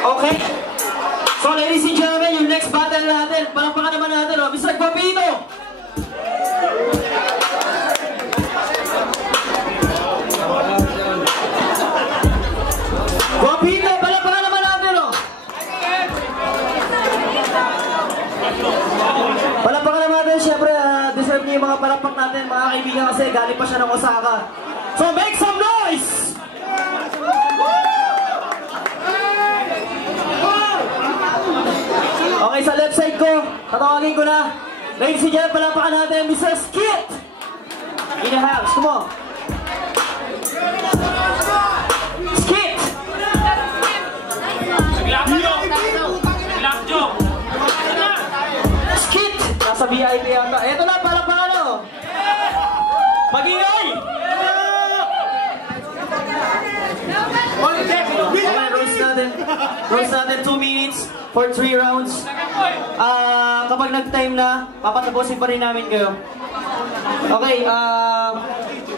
Okay. So ladies and gentlemen, yung next battle natin, palakpakan naman natin, Mr. Guapito! Guapito, palakpakan naman natin, Palakpakan naman natin, syempre, deserve niya yung mga palakpak natin, mga kaibigan, kasi galing pa siya ng Osaka. So make some noise! Okay, sa left side ko, tatawagin ko na. Ladies and gentlemen, palakpakan natin, Mr. Skit! In the house, come on. Skit! Skit! Nasa VIP yata. Eto na, palakpakan o. Mag-ingay! Okay, roast natin 2 minutes for 3 rounds. Kapag nag-time na, papatapusin pa rin namin kayo. Okay,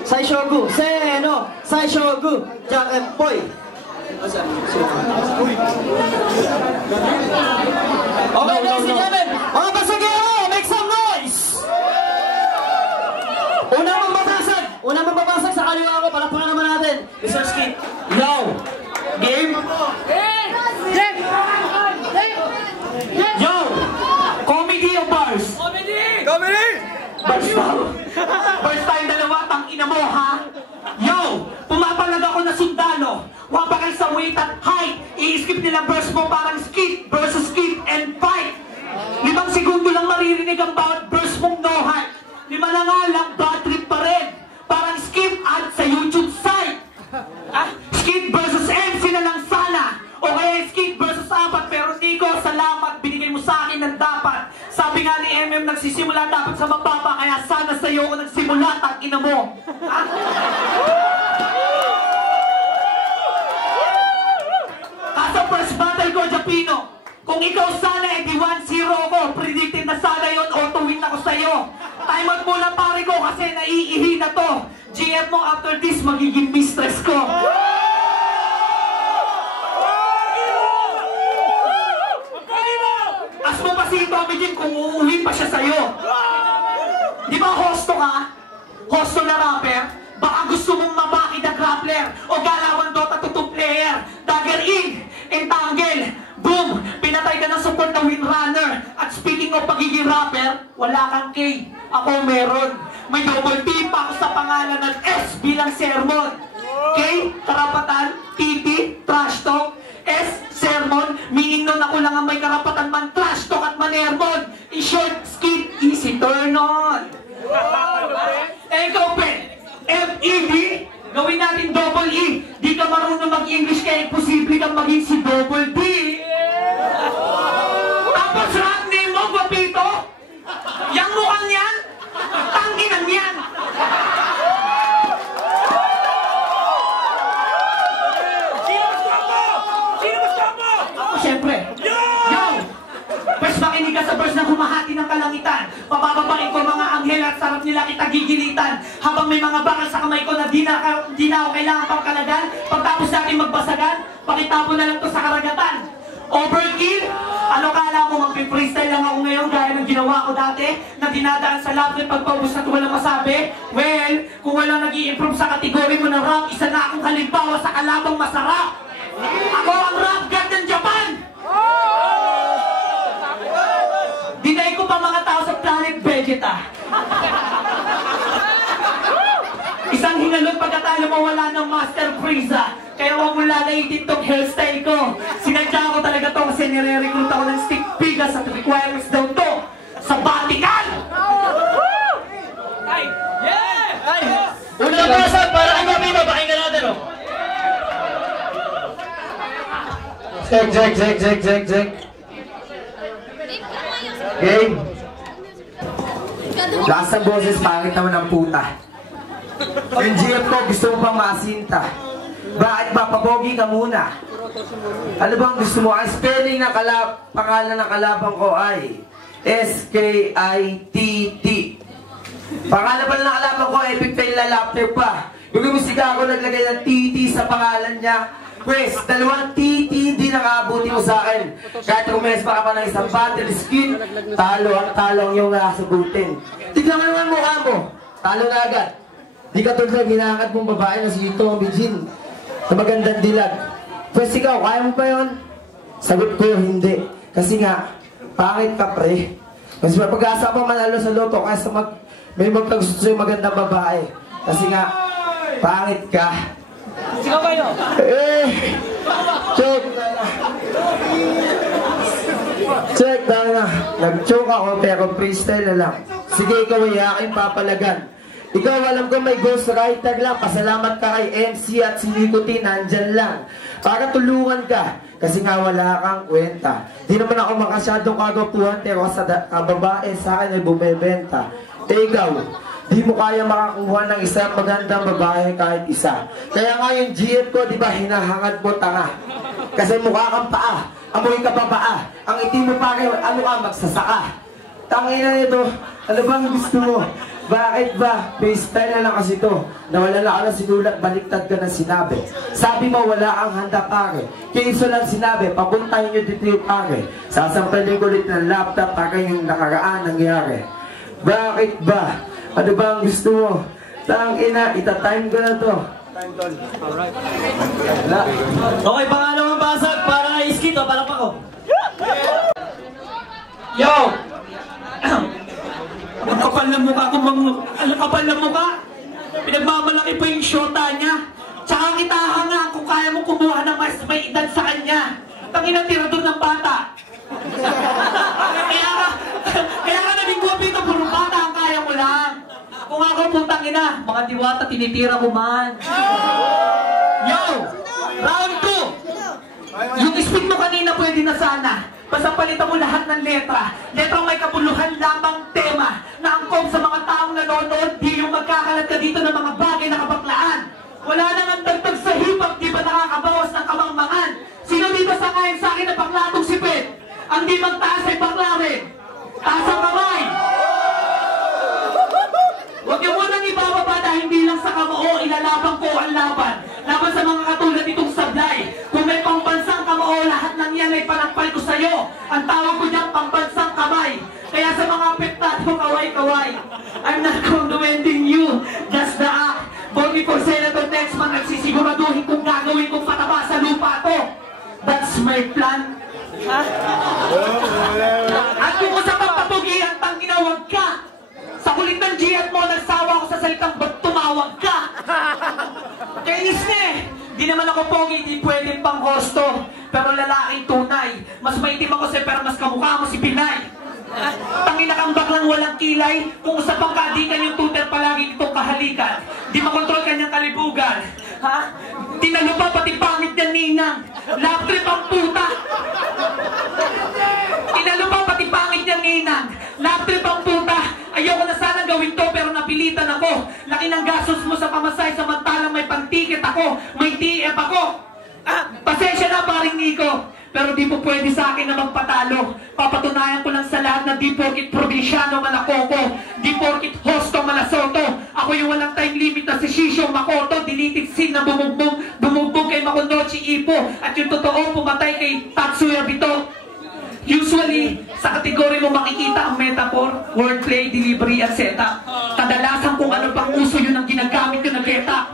Saishogu, Seno, Saishogu, Jack and Boy. Okay, ladies and gentlemen, mga pasagero, make some noise! Unang mababasag sa kaliwa ko, palakpakan naman natin. Mr. Skit, now, game? Yo! Comedy o bars? Comedy! Bars daw. Bars tayong dalawa, tangina mo, ha? Yo! Pumapalag ako na sundalo. Wapakal sa weight at height. I-skip nila verse mo parang skit versus skit and fight. 5 segundo lang maririnig ang bawat verse mong no height. 5 na nga lang, bad trip pa rin. Parang skip ad sa YouTube site. Skit versus MC na lang sana. O kaya skit versus 4, pero di ko salamat, binigay mo sa akin ng dapat. Sabi nga ni MM, nagsisimula dapat sa mababa, kaya sana sa'yo ko nagsimula, tangina mo. Kasa first battle ko, Japino, kung ikaw sana, edi 1-0 ako, predicted na sana yun, auto-win ako sa'yo. Time out muna pare ko, kasi naiihi na to. GM mo after this, magiging mistress ko. As mo pa si Tommy Jim kung uuwi pa siya sa'yo. Di ba hosto ka? Hosto na rapper? Baka gusto mong mabaki na grappler o galawan Dota to 2 player. Dagger in, entangle, boom! Pinatay ka ng support na windrunner. At speaking of pagiging rapper, wala kang K. Ako meron. May double T pa ako sa pangalan ng S bilang sermon. K, karapatan, TT, trash talk. S, sermon, meaning nun ako lang ang may karapatan man trash talk at manermon. In short, skit, easy turn on. Ikaw, Pen, F-E-D, gawin natin double E. Di ka marunong mag-English kaya imposible kang maging si double D. Tapos rap name mo, Guapito? Yang mukhang yan? Tangginan yan! Siyempre. Yo! Pwes makinig ka sa verse na humahati ng kalangitan. Pabababain ko mga anghel at sarap nila kita gigilitan. Habang may mga bakal sa kamay ko na di na ako kailangan pang kalagan. Pagtapos natin magbasagan, pakitapon na lang to sa karagatan. Overkill? Ano kala mo, mag-freestyle lang ako ngayon gaya ng ginawa ko dati na dinadaan sa laptop pagpaubos at walang masabi? Well, kung walang nag-i-improve sa kategory mo ng rap, isa na akong halimbawa sa kalabang masarap. Ako ang rap god ng Japan! Dinay ko pa mga tao sa planet Vegeta. Isang hinalot pagkatalo mo wala ng Master Frieza. Kaya huwag mo lalaitin tong hairstyle ko. Sinadya ko talaga to kasi nire-recruit ako ng stick bigas at requirements daw to sa Vatican! Unang basag para kay Mami, mabakinggan natin o. Check. Game. Lakas ng boses, pangit naman ang puta. Yung GF ko, gusto mo pang masinta. Bakit ba? Papogi ka muna. Ano bang gusto mo? Ang spelling ng pangalan ng kalabang ko ay S-K-I-T-T. Pangalan pa ng kalabang ko, epic fail na laughter pa. Yung musika ako naglagay ng TT sa pangalan niya. Pwes, 2 TTD nakaabuti mo sa akin. Kahit rumes pa ka pa ng isang battle skin, talo at talong yung nakasagutin. Tignan mo naman mukha mo. Talo na agad. Di ka tulad ginangad mong babae na si Ito ang Bijin na magandang dilag. Pwes ikaw, kaya mo pa yun? Sagot ko hindi. Kasi nga, pangit ka pre. Mas mapag-asa pa manalo sa loto kaysa may magkagusto sa'yo magandang babae. Kasi nga, pangit ka. Sigaw kayo! Choke! Check, dahil na. Nag-choke ako pero freestyle na lang. Sige, ikaw ay aking papalagan. Ikaw, alam ko may ghostwriter lang. Pasalamat ka kay MC at si Nikuti, nandyan lang. Para tulungan ka. Kasi nga wala kang kwenta. Di naman ako makasyadong kagapuhan pero sa babae sa akin ay bumebenta. Ikaw, di mo kaya makakuha ng isang magandang babae kahit isa. Kaya nga yung GF ko, di ba, hinahangad mo tanga. Kasi mukha kang paa, amoy ka pa paa. Ang itim mo pa kayo, ano ka, magsasaka. Tangina nito, ano bang gusto mo? Bakit ba? Freestyle na lang kasi to. Nawala na ka na sinulat, baliktad ka na sinabi. Sabi mo wala kang handa pare. Kinso lang sinabi, papuntahin nyo dito yung pare. Sasampalin ko ulit ng laptop para yung nakaraan nangyari. Bakit ba? Ano ba ang gusto mo? Tangina, ita-time ko na to. Time tol. Alright. Okay, pangalawang basag para kay Iskito, palakpak ko. Yo! Ang kapal na mukha ko, ang kapal na mukha. Pinagmamalaki pa yung shota niya. Tsaka kitahan nga kung kaya mo kumuha ng mas may edad sa kanya. Tangina, tira doon ng bata. Kaya ka naging guwapito, puro bata ang kaya mo lang. Kung ako putang ina, mga diwata tinitira ko man. Yo! Round 2! Yung speed mo kanina pwede na sana. Basta palitan mo lahat ng letra. Letrang may kabuluhan lamang tema na angkop sa mga taong nanonood, di yung magkakalat ka dito ng mga bagay na kabaklaan. Wala nang dagdag sa hip-hop, di ba nakakabawas ng kamangmangan? Sino dito sa ngayon sa akin na baklatong sipit? Ang di magtaas ay bakla rin. Taas ang kamay! Huwag niyo munang ibababa dahil hindi lang sa kamao, ilalabang ko ang laban. Laban sa mga katulad itong sablay. Kung may pangbansang kamao, lahat ng yan ay panagpal ko sa'yo. Ang tawag ko dyan, pangbansang kamay. Kaya sa mga pektado, kaway-kaway. I'm not condemning you, just the act. Vote me for Senator next month, nagsisiguraduhin kung gagawin kong pataba sa lupa to. That's my plan. At kung sa pagpapugihan, tanginawag ka. Sa kulit ng GF mo, nagsawa ako sa salitang ba't tumawag ka? Kainis na eh. Di naman ako pogi, di pwede pang hosto. Pero lalaki tunay. Mas maitim ako sa'yo, pero mas kamukha mo si Pinay. Tangina kang baklang walang kilay. Kung usapang kadikan yung tutor palagi nitong kahalikan. Di makontrol kanyang kalibugan. Ha? Tinalo pa pati pangit niya ninang. Love trip ang puta. Tinalo pa pati pangit niya ninang. Love trip ang puta. Ayoko na sana gawin to pero napilitan ako. Laki ng gastos mo sa pamasay samantalang may pang-ticket ako. May TF ako. Pasensya na paring Nico. Pero di mo pwede sa akin na magpatalo. Papatunayan ko lang sa lahat na di porkit probinsyano malakoko. Di porkit hosto malasoto. Ako yung walang time limit na si Shisho Makoto. Deleted scene na bumugbog kay Makondochi Ipo. At yung totoo pumatay kay Tatsuya Bito. Usually, sa kategory mo makikita ang metaphor, wordplay, delivery, at setup. Kadalasan kung ano pang uso yun ang ginagamit ko na beta.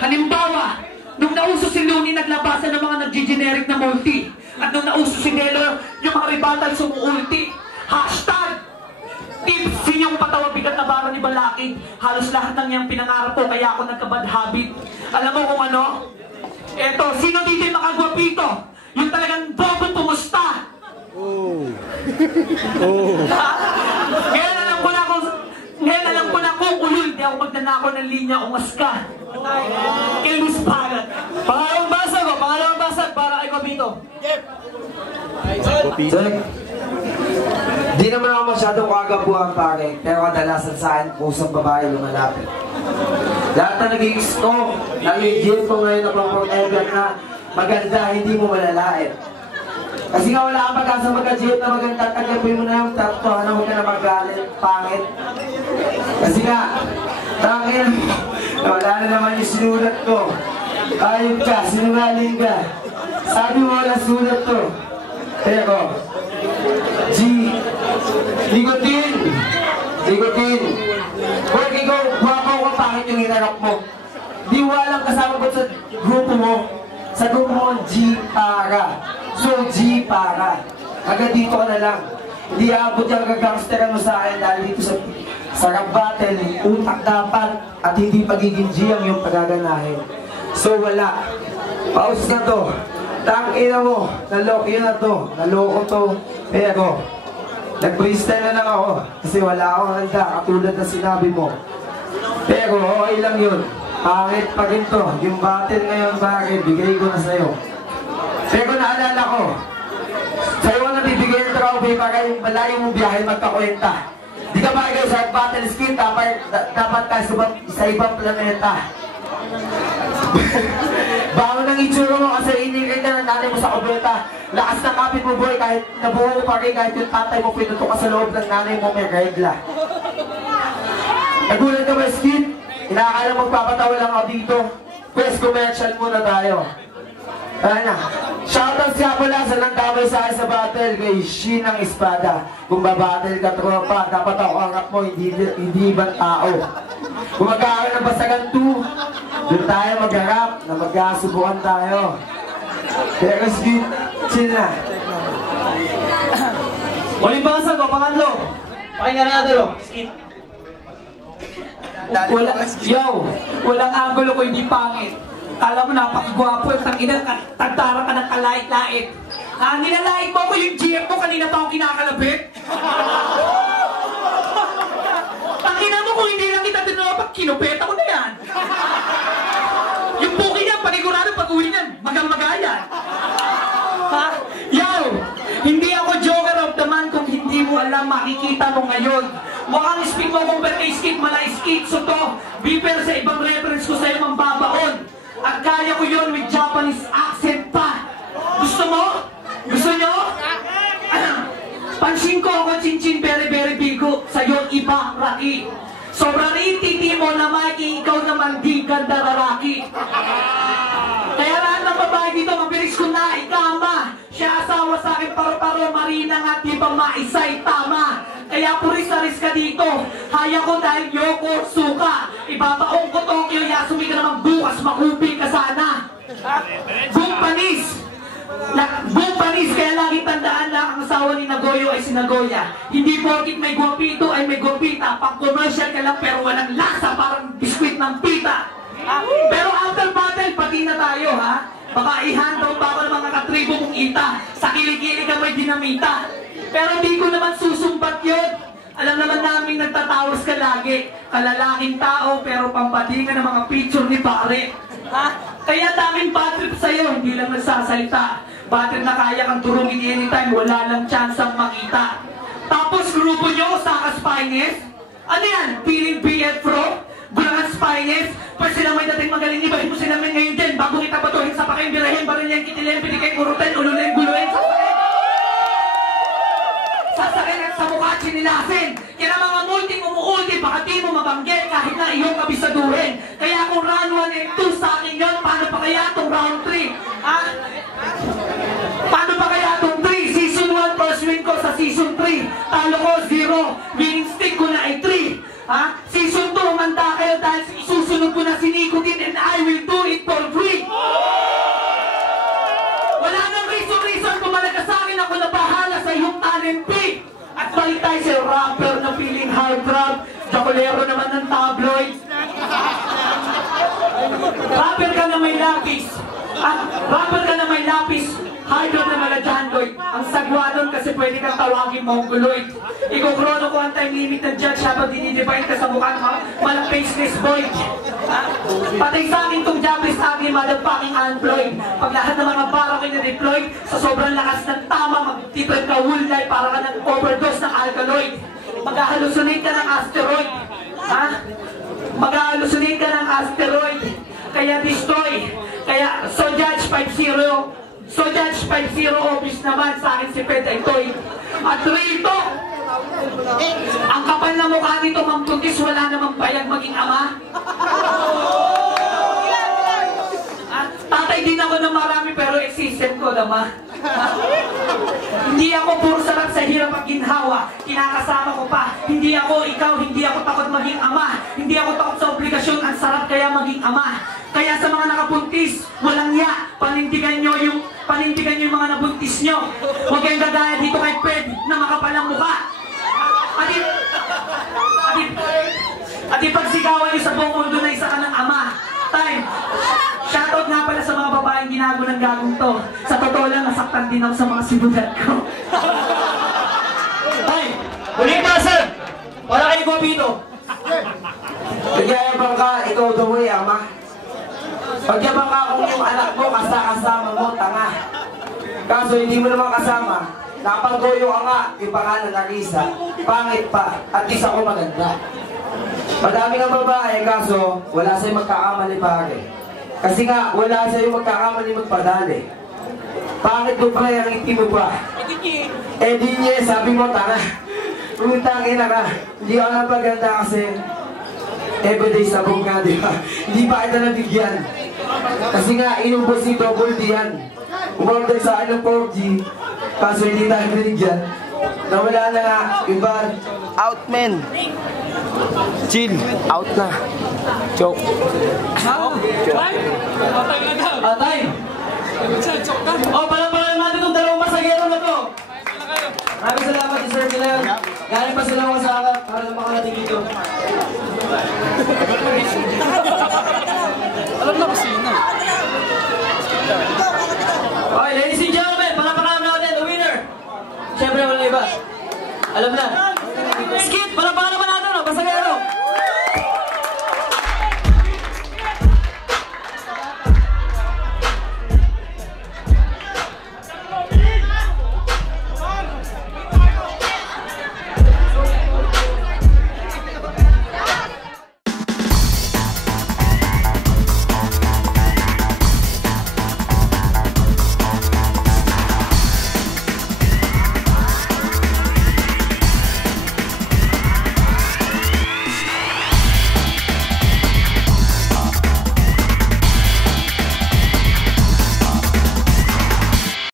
Halimbawa, nung nauso si Looney, naglabasan ng mga nag-generic na multi. At nung nauso si Nelo, yung mga ribatal sumuulti. Hashtag! Tipsy yung patawa bigat na bara ni Balakid. Halos lahat ng niyang pinangarap ko, kaya ako nagka-bad habit. Alam mo kung ano? Eto, sino dito yung makagwapito? Yung talagang bobo pumusta. Ngayon alam ko na kung ulul, di ako magnanakaw ng linya o maska. Kilos pagat. Pangalawang basag para kay Kopito. Check. Di naman ako masyadong kagabuhan pare, pero kadalasan sa akin pusang babae lumalapit. Lahat na naging gusto, nag-legit ko ngayon ako forever na maganda, hindi mo malalain. Kasi nga wala kang pagkasa magka-GF na maganda, tagapin mo na yung tatto, ano mo ka na magalit, pangit. Kasi nga, tangin, wala na naman yung sinulat ko. Ayun ka, sinungaling ka. Sabi mo na sulat to. Pero, G, Nicotine. Kung ikaw, guwapo ko, bakit yung hinarap mo? Di walang kasama ko sa grupo mo. Sa grupo mo, G para. So, G para. Agad dito ka na lang. Hindi abot yung gagangsteran mo sa akin dahil dito sa rap battle, utak dapat at hindi pagiging G ang yung pagaganahin. So, wala. Pause na to. Tangina mo. Naloko yun na to. Naloko to. Pero, nag-freestyle na lang ako. Kasi wala akong handa. Katulad na sinabi mo. Pero, okay lang yun. Pangit pa rin to. Yung battle ngayon, bakit? Bigay ko na sa'yo. Pero naalala ko, sa'yo ko nabibigay yung trophy para yung malayo mong biyahe magkakwenta. Di ka bagay sa battle skin, dapat ka sa ibang planeta. Bago ng itsura mo kasi inigay ka ng nanay mo sa kubeta. Lakas ng kapit mo boy kahit nabuo pa rin kahit yung tatay mo pinuto ka sa loob ng nanay mo may regla. Nagulat ka ba skin? Inaakala magpapatawa lang ako dito. Quest commercial muna tayo. Tara na. Shoutouts nga pala sa nangkamay sa akin sa battle kay Shin ng Espada. Kung babattle ka tropa, dapat ako angap mo, hindi ibang tao. Kung magkakaroon ng basagan 2, doon tayo magharap na magkasubukan tayo. Pero chill na. Muling basag o pangatlo. Pakinggan natin o. Skip. Walang angulo ko hindi pangit. Kala mo napakagwapo at tangina, tagtara ka ng kalait-lait. Nilalait mo ko yung GF mo, kanina pa ako kinakalabit. Tangina mo kung hindi lang kita tinawag, kinupeta ko na yan. Yung buki niya, panigurado pag-uwi niyan, magang-magayan. Ha? Hindi ako joker of the man kung hindi mo alam, makikita mo ngayon. Mukhang speak mo kung ba't kay skit, malay skit, so to, beeper sa ibang reference ko sa'yo mambabaon. At kaya ko yun with Japanese accent pa. Gusto mo? Gusto nyo? Pansin ko ako, chinchin, bere-bere bigo. Sa'yo, iba, raki. Sobrang titi mo na Mikey, ikaw naman di ganda raraki. Kaya lahat ng babae dito, mabilis ko na ikama. Siya asawa sa akin, paro-paro, marina nga, di ba maisay tama. Kaya puris-aris ka dito. Haya ko dahil yoko, suka. Ibabaong ko Tokyo, yasumi ka naman bukas, makupi ka sana. Boom panis, kaya lagi tandaan na ang asawa ni Nagoyo ay si Nagoya. Hindi porkit may guwapito ay may guwapita. Pang commercial ka lang pero walang lasa, parang biskwit ng pita. Pero after battle, pati na tayo ha. Baka i-handle pa ako ng mga katribo mong ita. Sa kilikili ka may dinamita. Pero di ko naman susumbat yun. Alam naman namin nagtatawas ka lagi. Kalalaking tao pero pampatingan ng mga picture ni pare. Ha? Kaya daming bad trip sa'yo, hindi lang nagsasalita. Bad trip na kaya kang turungin anytime, wala lang chance ang makita. Tapos grupo nyo, Sakas Finest. Ano yan? Piling BF Pro? Bulangan Spines? Pwede sila may dating magaling, ibahin mo sila ngayon din. Bago kita batuhin sa pakain, birahin, barin yan, kitilin, pinikay, kurutin, ulunin, guluhin, sasakyan at sa mukha chinilasin. Kaya ang mga multing umuulti, baka di mo mabanggit kahit na iyong kabisaduhin. Kaya kung round 1 and 2 sa akin yun, paano pa kaya itong round 3? Ha? Paano pa kaya itong 3? Season 1 first win ko sa season 3. Talo ko 0, winning streak ko na ay 3. Ha? Season 2, manda kayo dahil isusunod ko na si Nicotine and I will do it for free. Wala nang reason kung malaga sa akin ako na bahala sa iyong talent pick. At balik tayo sa rapper na feeling hard rap, jacolero naman ng tabloid. Rapper ka na may lapis. Rapper ka na may lapis. Hydro na malajandoid. Ang sagwa nun kasi pwede kang tawagin mongoloid. Iko-chrono ko ang time limit ng judge habang dinidivide ka sa mukha ng malang faceless boy. Patay sa akin tong Japanese aking motherfucking unemployed. Pag lahat ng mga para ko na-deploy, sa sobrang lakas ng tama, mag-titrip ka wulay para ka ng overdose ng alkaloid. Mag-halusunate ka ng asteroid. Ha? Mag-halusunate ka ng asteroid. Kaya destroy. Kaya so judge 5-0. So Judge 5-0 obvious naman sa akin si Fed ay toy. At rito, ang kapal na mukha nito Ma'am Tuntis, wala namang bayag maging ama. At din ako ng marami pero existent ko naman. Hindi ako puro sarap sa hirap at ginhawa. Kinakasama ko pa. Hindi ako ikaw, hindi ako takot maging ama. Hindi ako takot sa obligasyon, ang sarap kaya maging ama. Kaya sa mga nakabuntis, walang ya. Panindigan nyo yung mga nabuntis nyo. Huwag kayong gagaya dito kay Fred na makapalang mukha. At ipagsigawan nyo sa buong mundo na isa ka ng ama. Time. Shoutout nga pala sa mga babaeng ginago ng gagong to. Sa totoo lang, nasaktan din ako sa mga sinulat ko. Time. Uling pasag. Wala kayo guwapito. Nagyayabang ka, ikaw daw ay ama. Pagyabang ka kung yung anak mo, kasama mo, tanga. Kaso hindi mo naman kasama. Napanggoyo ka nga, yung pangalan na Risa. Pangit pa, at isa ko maganda. Madami ng babae, kaso wala sa'yo magkakamali pare. Kasi nga, wala sa'yo magkakamali magpadali. Pangit mo pre, ang itim mo pa. Edinye, sabi mo, tanga. Umintangin na ka. Hindi ka nga paganda kasi everyday sabong ka, di ba? Hindi pa kita nabigyan. Kasi nga, inubos si Double D yan. Umorder sa akin ng 4G, kaso hindi tayo binigyan. Nawala na nga, iba. Out, men. Chill. Out na. Joke. Time. Pala natin itong dalawang masagero na to. Maraming salamat, deserve nila yun. Galing pa sila ako sa akin para na makarating dito. Alam na kasi yun na. Okay, ladies and gentlemen, palapakan natin, the winner. Siyempre, wala iba. Alam na.